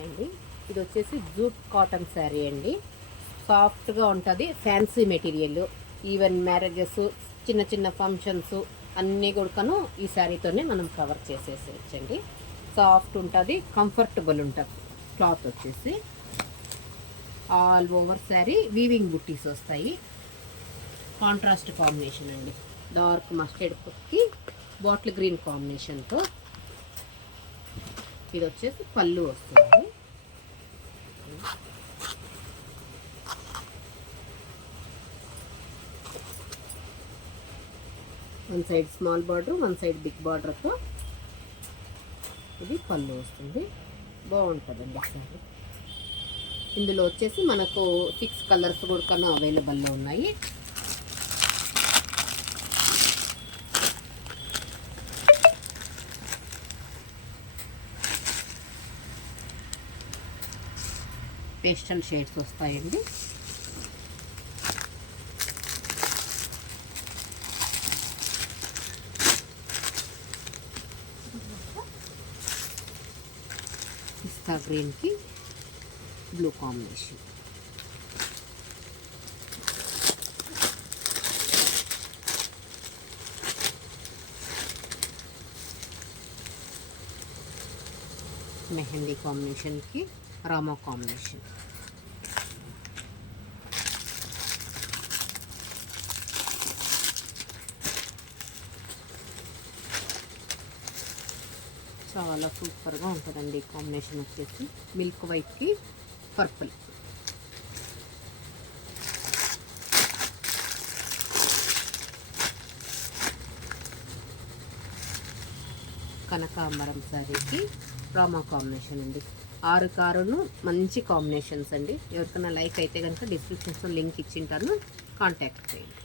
అండి ఇది వచ్చేసి జూట్ కాటన్ శారీ అండి. సాఫ్ట్గా ఉంటుంది, ఫ్యాన్సీ మెటీరియల్. ఈవెన్ మ్యారేజెస్, చిన్న చిన్న ఫంక్షన్స్ అన్నీ కూడాను ఈ శారీతోనే మనం కవర్ చేసేసేయచ్చండి. సాఫ్ట్ ఉంటుంది, కంఫర్టబుల్ ఉంటుంది. క్లాత్ వచ్చేసి all over sari weaving buttis వస్తాయి. కాంట్రాస్ట్ కాంబినేషన్ అండి, డార్క్ మస్టర్డ్కి బాటిల్ గ్రీన్ కాంబినేషన్తో. ఇది వచ్చేసి పళ్ళు వస్తుంది. One side small border, one side big బార్డర్తో ఇది పళ్ళు వస్తుంది. బాగుంటుందండి సారీ. ఇందులో వచ్చేసి మనకు 6 కలర్స్ కూడా అవైలబుల్లో ఉన్నాయి. పేస్టల్ షేడ్స్ వస్తాయండి. పిస్తా గ్రీన్కి బ్లూ కాంబినేషన్. మెహందీ కాంబినేషన్కి రామా కాంబినేషన్. చాలా సూపర్గా ఉంటుందండి. కాంబినేషన్ వచ్చేసి మిల్క్ వైట్కి పర్పుల్. కనకాంబరం శారీకి రామా కాంబినేషన్ అండి. 6 కారును మంచి కాంబినేషన్స్ అండి. ఎవరికైనా లైక్ అయితే కనుక డిస్క్రిప్షన్స్లో లింక్ ఇచ్చింటాను, కాంటాక్ట్ చేయండి.